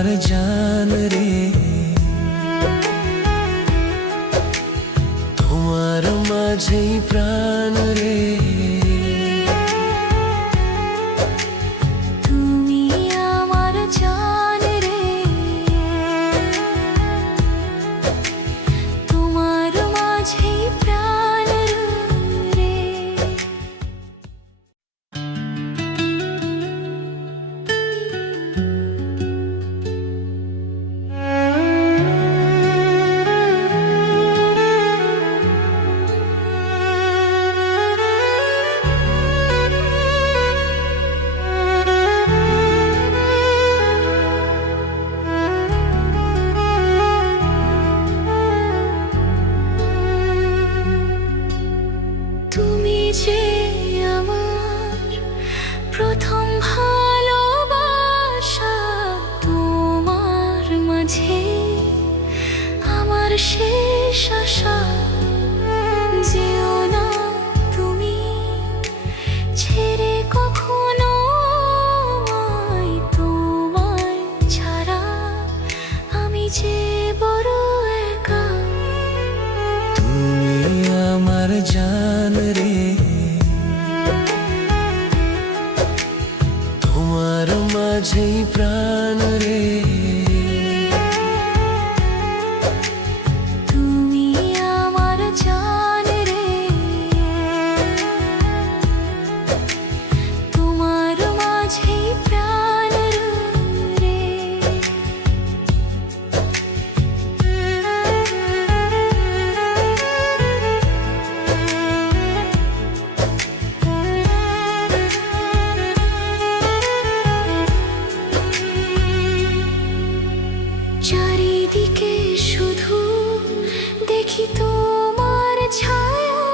আমার জান রে, তোমার মাঝেই প্রাণ রে। তুমি আমার জান রে, তোমার মাঝেই প্রাণ রে। তুমি যে আমার প্রথম ভালোবাসা, তোমার মাঝে আমার শেষ আশা। যেও না তুমি ছেড়ে কখনো আমায়, তোমায় ছাড়া আমি যে বড় একা। তুমি আমার জান রে, তোমার মাঝেই প্রাণ রে। তুমি আমার জান রে, তোমার মাঝেই প্রাণ রে। চারিদিকে শুধু দেখি তোমার ছায়া,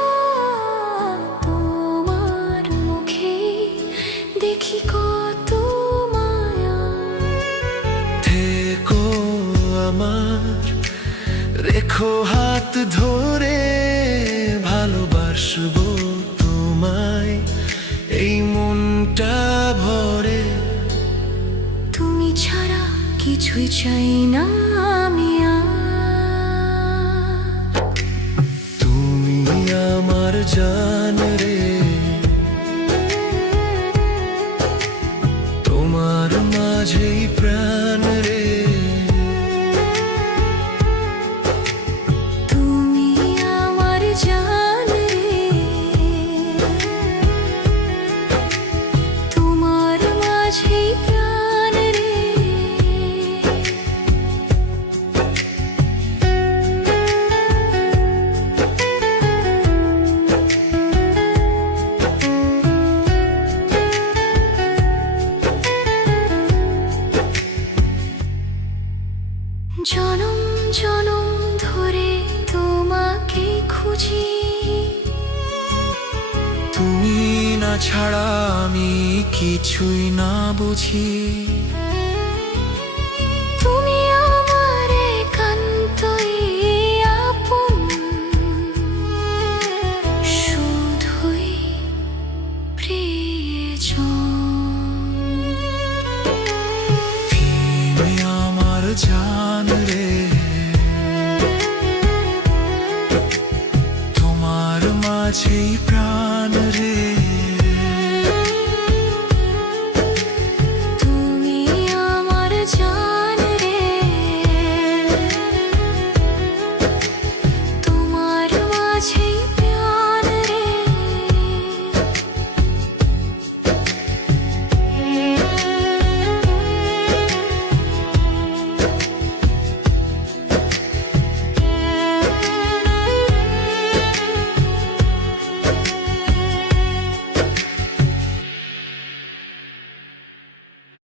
তোমার মুখে দেখি কত মায়া। থেকো আমার, রেখো হাত ধরে, ভালোবাসবো তোমায় এই মনটা ভরে। তুমি ছাড়া কিছুই চাই না আমি আর। তুমি আমার জান রে, তোমার মাঝেই প্রাণ রে। তুমি আমার জান রে, তোমার মাঝেই প্রাণ রে। জনম জনম ধরে তোমাকে খুঁজি, তুমি না ছাড়া আমি কিছুই না বুঝি। তুমি আমার একান্তই আপন, শুধুই প্রিয়জন। তুমি আমার জান রে, তোমার মাঝেই প্রাণ